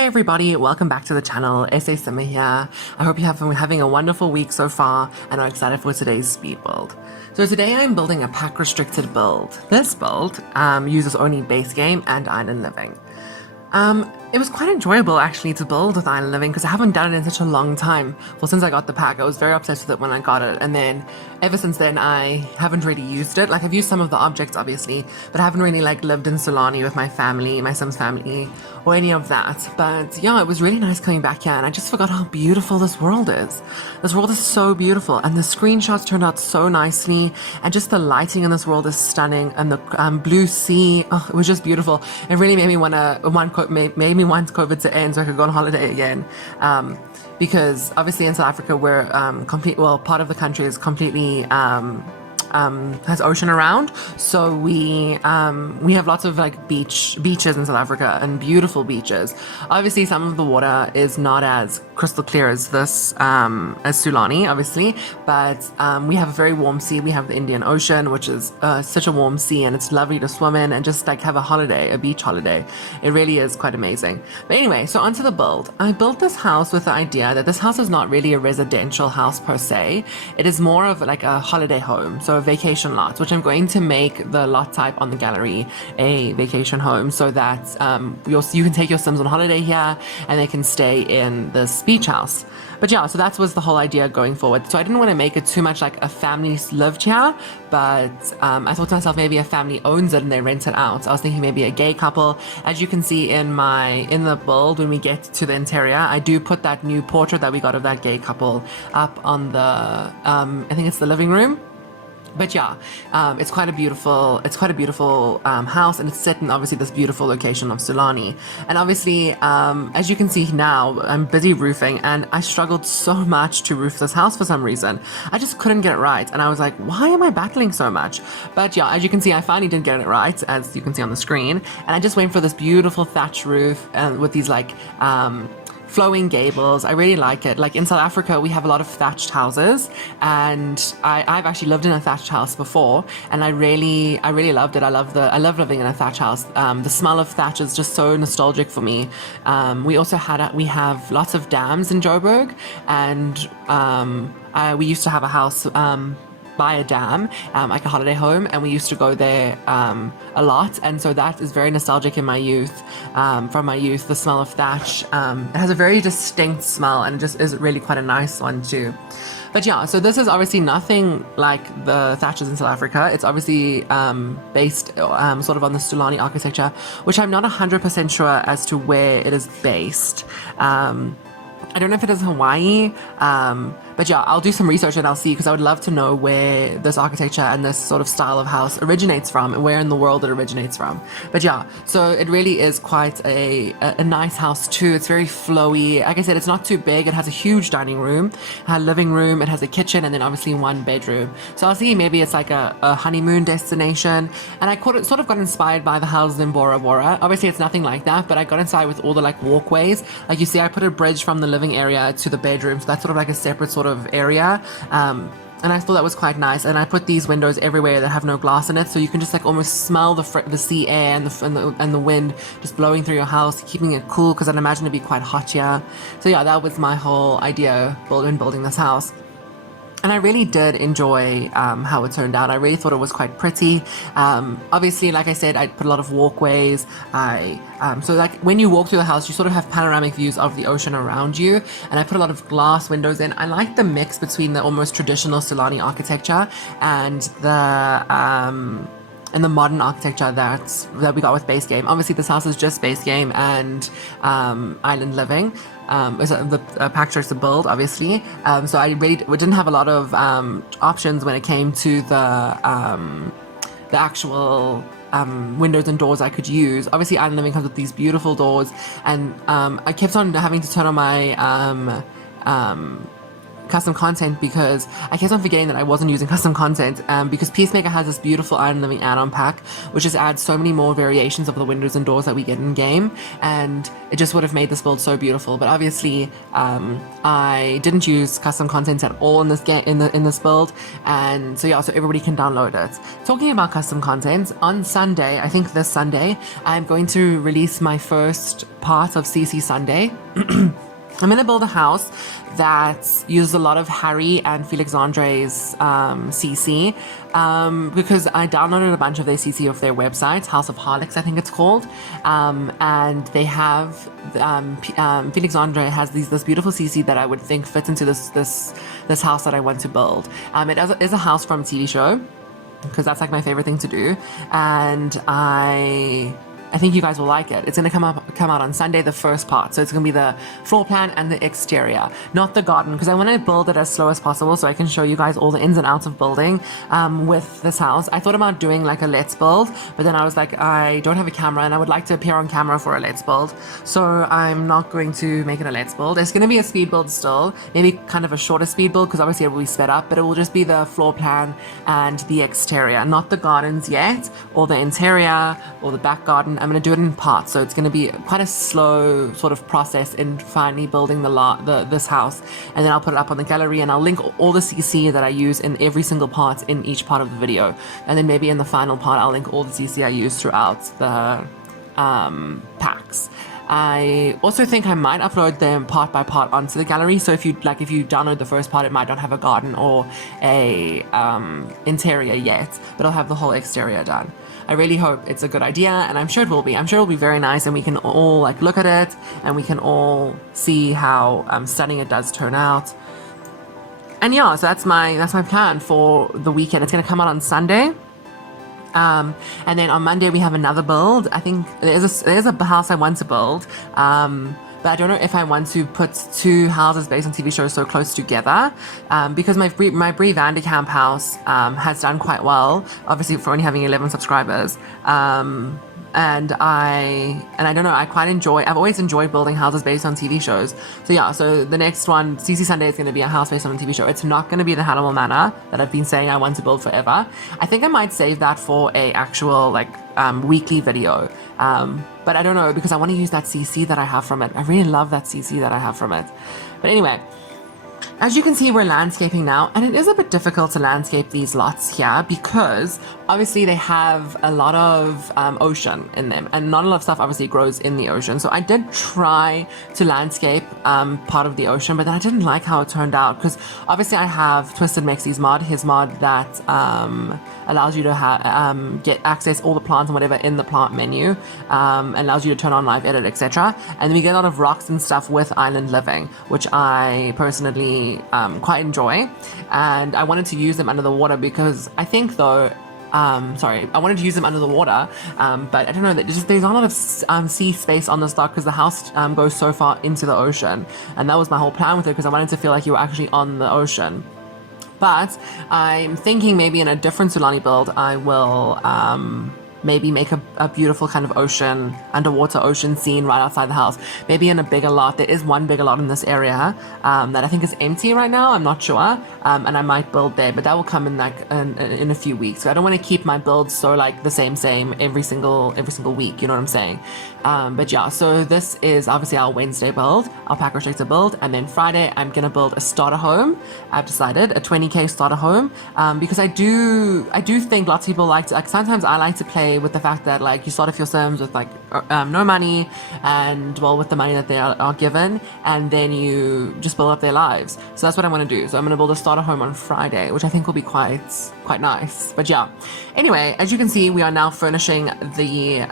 Hi everybody, welcome back to the channel. SASimmer here. I hope you have been having a wonderful week so far and are excited for today's speed build. So today I'm building a pack restricted build. This build uses only base game and island living. It was quite enjoyable actually to build with island living because I haven't done it in such a long time. Well, since I got the pack, I was very obsessed with it when I got it, and then ever since then I haven't really used it. Like, I've used some of the objects obviously, but I haven't really like lived in Solani with my family, my Sims family, or any of that. But yeah, it was really nice coming back here, and I just forgot how beautiful this world is. This world is so beautiful, and the screenshots turned out so nicely, and just the lighting in this world is stunning, and the blue sea, oh, it was just beautiful. It really made me want COVID to end so I could go on holiday again. Because obviously in South Africa we're part of the country is completely has ocean around, so we have lots of like beaches in South Africa, and beautiful beaches. Obviously some of the water is not as crystal clear as this as Sulani obviously, but we have a very warm sea. We have the Indian Ocean, which is such a warm sea, and it's lovely to swim in and just like have a beach holiday. It really is quite amazing. But anyway, so onto the build. I built this house with the idea that this house is not really a residential house per se. It is more of like a holiday home, so a vacation lot, which I'm going to make the lot type on the gallery a vacation home, so that you can take your Sims on holiday here and they can stay in this beach house. But yeah, so that was the whole idea going forward. So I didn't want to make it too much like a family lived here, but I thought to myself maybe a family owns it and they rent it out. I was thinking maybe a gay couple. As you can see in the build, when we get to the interior, I do put that new portrait that we got of that gay couple up on the I think it's the living room. But yeah, it's quite a beautiful house, and it's set in obviously this beautiful location of Sulani. And obviously, as you can see now, I'm busy roofing, and I struggled so much to roof this house for some reason. I just couldn't get it right, and I was like, why am I battling so much? But yeah, as you can see, I finally did get it right, as you can see on the screen, and I just went for this beautiful thatch roof and with these like flowing gables. I really like it. Like in South Africa, we have a lot of thatched houses, and I've actually lived in a thatched house before, and I really loved it. I love living in a thatched house. The smell of thatch is just so nostalgic for me. We have lots of dams in Joburg, and we used to have a house by a dam, like a holiday home, and we used to go there a lot, and so that is very nostalgic in my youth. From my youth, the smell of thatch, it has a very distinct smell, and it just is really quite a nice one too. But yeah, so this is obviously nothing like the thatches in South Africa. It's obviously based sort of on the Sulani architecture, which I'm not 100% sure as to where it is based. I don't know if it is Hawaii, but yeah, I'll do some research and I'll see, because I would love to know where this architecture and this sort of style of house originates from, and where in the world it originates from. But yeah, so it really is quite a nice house too. It's very flowy. Like I said, it's not too big. It has a huge dining room, a living room, it has a kitchen, and then obviously one bedroom. So I was thinking maybe it's like a honeymoon destination, and I sort of got inspired by the houses in Bora Bora. Obviously it's nothing like that, but I got inspired with all the like walkways. Like you see, I put a bridge from the living area to the bedroom, so that's sort of like a separate sort of area, and I thought that was quite nice. And I put these windows everywhere that have no glass in it, so you can just like almost smell the sea air and the wind just blowing through your house, keeping it cool, because I'd imagine it'd be quite hot here. So yeah, that was my whole idea in building this house. And I really did enjoy how it turned out. I really thought it was quite pretty. Obviously, like I said, I put a lot of walkways. So like when you walk through the house, you sort of have panoramic views of the ocean around you. And I put a lot of glass windows in. I like the mix between the almost traditional Sulani architecture and the modern architecture that we got with base game. Obviously, this house is just base game and island living. The pack choice to build, obviously. So we didn't have a lot of options when it came to the actual windows and doors I could use. Obviously, island living comes with these beautiful doors, and I kept on having to turn on my custom content because I kept on forgetting that I wasn't using custom content because Peacemaker has this beautiful Iron Living add-on pack, which just adds so many more variations of the windows and doors that we get in game, and it just would have made this build so beautiful. But obviously, I didn't use custom content at all in this game in this build, and so yeah, so everybody can download it. Talking about custom content, on Sunday, I think this Sunday, I'm going to release my first part of CC Sunday. I'm going to build a house that uses a lot of Harry and Felix Andre's CC because I downloaded a bunch of their CC off their website, House of Harlex, I think it's called, and they have Felix Andre has this beautiful CC that I would think fits into this house that I want to build. It is a house from a TV show because that's like my favorite thing to do, and I think you guys will like it. It's going to come out on Sunday, the first part. So it's going to be the floor plan and the exterior, not the garden, because I want to build it as slow as possible so I can show you guys all the ins and outs of building with this house. I thought about doing like a let's build, but then I was like, I don't have a camera and I would like to appear on camera for a let's build. So I'm not going to make it a let's build. It's going to be a speed build still, maybe kind of a shorter speed build because obviously it will be sped up, but it will just be the floor plan and the exterior, not the gardens yet, or the interior, or the back garden. I'm going to do it in parts, so it's going to be quite a slow sort of process in finally building this house, and then I'll put it up on the gallery and I'll link all the CC that I use in every single part in each part of the video, and then maybe in the final part I'll link all the CC I use throughout the packs. I also think I might upload them part by part onto the gallery, so if you download the first part, it might not have a garden or a interior yet, but I'll have the whole exterior done. I really hope it's a good idea, and I'm sure it will be. I'm sure it'll be very nice, and we can all like look at it, and we can all see how stunning it does turn out. And yeah, so that's my plan for the weekend. It's gonna come out on Sunday. And then on Monday we have another build. I think there's a house I want to build, but I don't know if I want to put two houses based on TV shows so close together, because my Brie Vanderkamp house has done quite well, obviously for only having 11 subscribers. And I don't know, I've always enjoyed building houses based on TV shows. So yeah, so the next one, CC Sunday, is going to be a house based on a TV show. It's not going to be the Hannibal Manor that I've been saying I want to build forever. I think I might save that for a actual weekly video. But I don't know, because I want to use that CC that I have from it. I really love that CC that I have from it. But anyway, as you can see, we're landscaping now, and it is a bit difficult to landscape these lots here because obviously they have a lot of ocean in them, and not a lot of stuff obviously grows in the ocean. So I did try to landscape part of the ocean, but then I didn't like how it turned out because obviously I have Twisted Mexie's mod, his mod that allows you to get access all the plants and whatever in the plant menu, and allows you to turn on live edit, etc. And then we get a lot of rocks and stuff with Island Living, which I personally quite enjoy, and I wanted to use them under the water because I think though I wanted to use them under the water, but I don't know, there's not a lot of sea space on this dock because the house goes so far into the ocean, and that was my whole plan with it because I wanted to feel like you were actually on the ocean. But I'm thinking maybe in a different Sulani build I will maybe make a beautiful kind of underwater ocean scene right outside the house. Maybe in a bigger lot. There is one bigger lot in this area that I think is empty right now. I'm not sure. And I might build there, but that will come in in a few weeks. So I don't want to keep my builds so the same every single week. You know what I'm saying? But yeah, so this is obviously our Wednesday build, our pack restrictor build, and then Friday I'm gonna build a starter home. I've decided a 20k starter home because I do think lots of people like to. Sometimes I like to play with the fact that you start off your Sims with no money, and with the money that they are given, and then you just build up their lives. So that's what I'm gonna do. So I'm gonna build a starter home on Friday, which I think will be quite nice. But yeah, anyway, as you can see, we are now furnishing the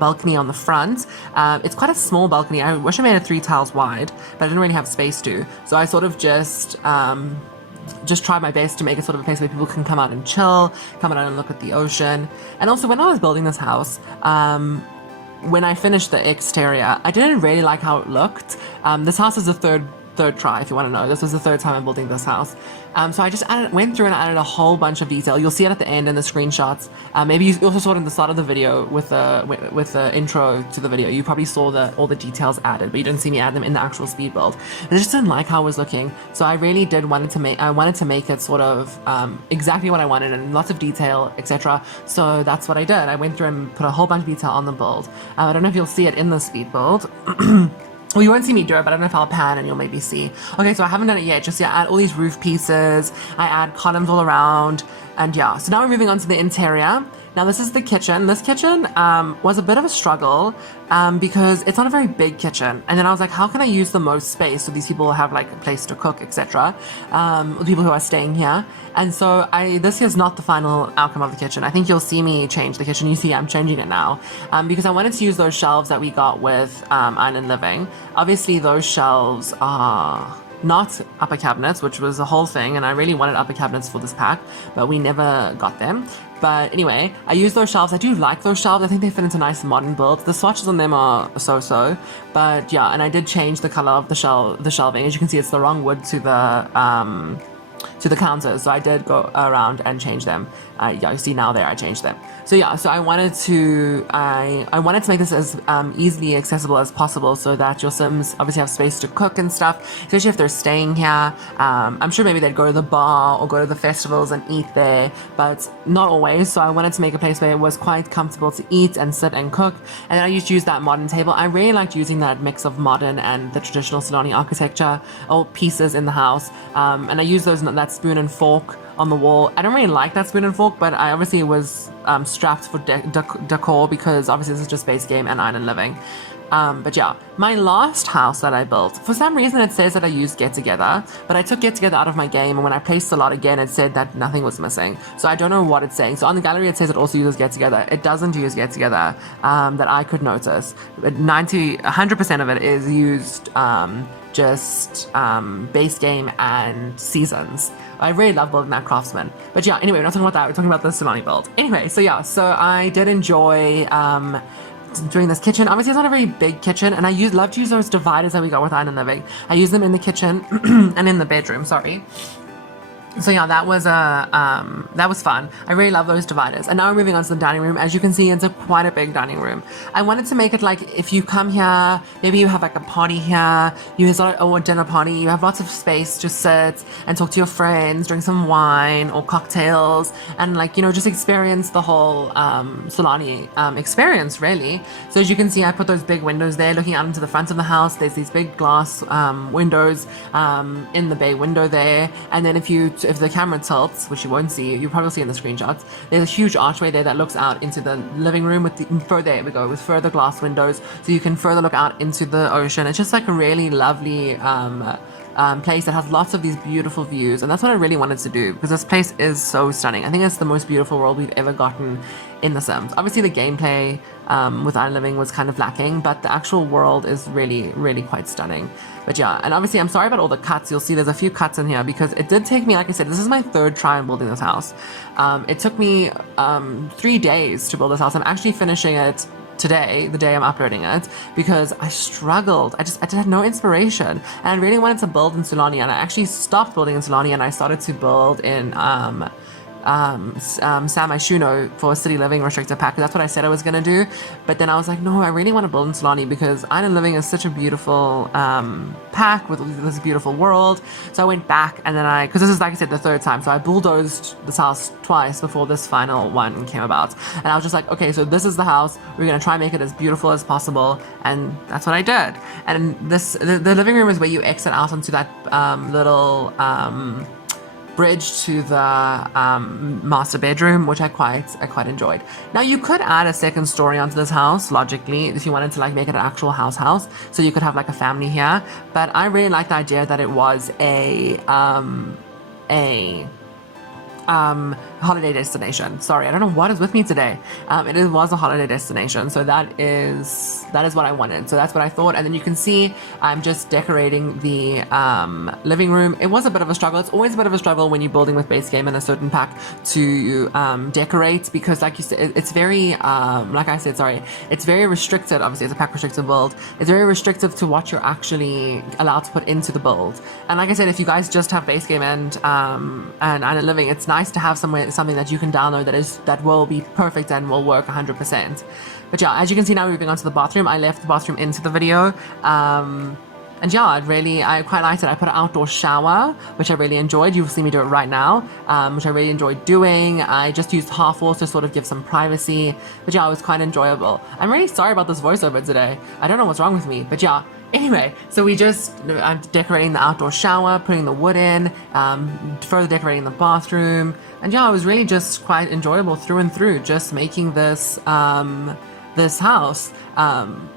balcony on the front. It's quite a small balcony. I wish I made it 3 tiles wide, but I didn't really have space to. So I sort of just tried my best to make it sort of a place where people can come out and chill, come out and look at the ocean. And also, when I was building this house, when I finished the exterior, I didn't really like how it looked. This house is the third third try, if you want to know. This was the third time I'm building this house. So I just went through and added a whole bunch of detail. You'll see it at the end in the screenshots. Maybe you also saw it in the start of the video with the intro to the video. You probably saw all the details added, but you didn't see me add them in the actual speed build. I just didn't like how it was looking, so I really wanted to make it sort of exactly what I wanted and lots of detail, etc. So that's what I did. I went through and put a whole bunch of detail on the build. I don't know if you'll see it in the speed build. Well, you won't see me do it, but I don't know if I'll pan and you'll maybe see. Okay, so I haven't done it yet. Just I add all these roof pieces. I add columns all around. And yeah, so now we're moving on to the interior. Now this is the kitchen. This kitchen was a bit of a struggle because it's not a very big kitchen. And then I was like, how can I use the most space so these people will have like a place to cook, etc. The people who are staying here. And so this is not the final outcome of the kitchen. I think you'll see me change the kitchen. You see I'm changing it now because I wanted to use those shelves that we got with Island Living. Obviously those shelves are not upper cabinets, which was the whole thing, and I really wanted upper cabinets for this pack, but we never got them. But anyway, I use those shelves. I do like those shelves. I think they fit into a nice modern build. The swatches on them are so-so, but yeah, and I did change the color of the shelving. As you can see, it's the wrong wood to the counters, so I did go around and change them. Yeah, you see now there I changed them. So yeah, so I wanted to make this as easily accessible as possible so that your Sims obviously have space to cook and stuff, especially if they're staying here. I'm sure maybe they'd go to the bar or go to the festivals and eat there, but not always. So I wanted to make a place where it was quite comfortable to eat and sit and cook. And then I used to use that modern table. I really liked using that mix of modern and the traditional Solani architecture or pieces in the house. And I used that spoon and fork on the wall. I don't really like that spoon and fork, but I obviously was strapped for decor because obviously this is just base game and Island Living. But yeah, my last house that I built, for some reason it says that I used Get Together, but I took Get Together out of my game, and when I placed a lot again, it said that nothing was missing. So I don't know what it's saying. So on the gallery it says it also uses Get Together. It doesn't use Get Together that I could notice. 100% of it is used just base game and seasons. I really love building that craftsman. But yeah, anyway, we're not talking about that. We're talking about the Solani build. Anyway, so yeah, so I did enjoy doing this kitchen. Obviously, it's not a very big kitchen, and I love to use those dividers that we got with Island Living. I use them in the kitchen and in the bedroom, sorry. So yeah, that was fun. I really love those dividers. And now we're moving on to the dining room. As you can see, it's quite a big dining room. I wanted to make it like if you come here, maybe you have like a party here, or a dinner party, you have lots of space to sit and talk to your friends, drink some wine or cocktails, and like, you know, just experience the whole Solani experience, really. So as you can see, I put those big windows there looking out into the front of the house. There's these big glass windows in the bay window there. And then if the camera tilts, which you won't see, you'll probably see in the screenshots, there's a huge archway there that looks out into the living room with further glass windows, so you can further look out into the ocean. It's just like a really lovely place that has lots of these beautiful views, and that's what I really wanted to do because this place is so stunning. I think it's the most beautiful world we've ever gotten in The Sims. Obviously the gameplay with Island Living was kind of lacking, but the actual world is really, really quite stunning. But yeah, and obviously I'm sorry about all the cuts. You'll see there's a few cuts in here because it did take me, like I said, this is my third try in building this house. It took me 3 days to build this house. I'm actually finishing it today, the day I'm uploading it, because I struggled. I just had no inspiration, and I really wanted to build in Solani, and I actually stopped building in Solani and I started to build in SASimmer for a city living restricted pack. That's what I said I was gonna do, but then I was like, no, I really want to build in Solani because Island Living is such a beautiful pack with this beautiful world. So I went back, and then because this is, like I said, the third time, so I bulldozed this house twice before this final one came about, and I was just like, okay, so this is the house, we're gonna try and make it as beautiful as possible, and that's what I did. And the living room is where you exit out onto that little bridge to the master bedroom, which I quite enjoyed. Now you could add a second story onto this house logically if you wanted to like make it an actual house, so you could have like a family here. But I really like the idea that it was a holiday destination. Sorry, I don't know what is with me today. It was a holiday destination, so that is what I wanted. So that's what I thought. And then you can see I'm just decorating the living room. It was a bit of a struggle. It's always a bit of a struggle when you're building with base game in a certain pack to decorate, because like you said, it's very like I said, sorry, it's very restricted. Obviously, it's a pack restricted build. It's very restrictive to what you're actually allowed to put into the build. And like I said, if you guys just have base game and living, it's nice to have something that you can download that will be perfect and will work 100%. But yeah, as you can see now, moving on to the bathroom. I left the bathroom into the video. And yeah, I quite liked it. I put an outdoor shower, which I really enjoyed. You'll see me do it right now, which I really enjoyed doing. I just used half walls to sort of give some privacy. But yeah, it was quite enjoyable. I'm really sorry about this voiceover today. I don't know what's wrong with me, but yeah. Anyway, so I'm decorating the outdoor shower, putting the wood in, further decorating the bathroom. And yeah, it was really just quite enjoyable through and through, just making this house.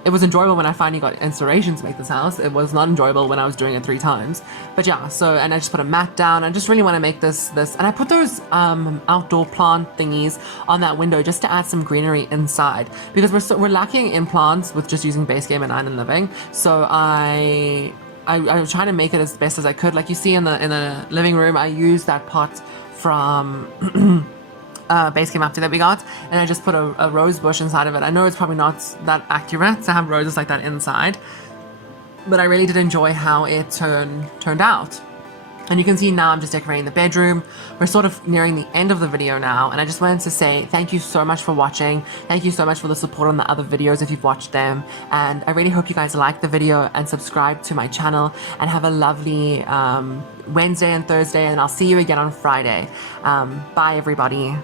It was enjoyable when I finally got inspiration to make this house. It was not enjoyable when I was doing it 3 times. But yeah, and I just put a mat down. I just really want to make this, and I put those outdoor plant thingies on that window just to add some greenery inside, because we're lacking in plants with just using base game and Island Living. So I was trying to make it as best as I could. Like you see in the living room, I used that pot from base game after that we got, and I just put a rose bush inside of it. I know it's probably not that accurate to have roses like that inside, but I really did enjoy how it turned out. And you can see now I'm just decorating the bedroom. We're sort of nearing the end of the video now, and I just wanted to say thank you so much for watching. Thank you so much for the support on the other videos if you've watched them, and I really hope you guys like the video and subscribe to my channel, and have a lovely Wednesday and Thursday, and I'll see you again on Friday. Bye everybody.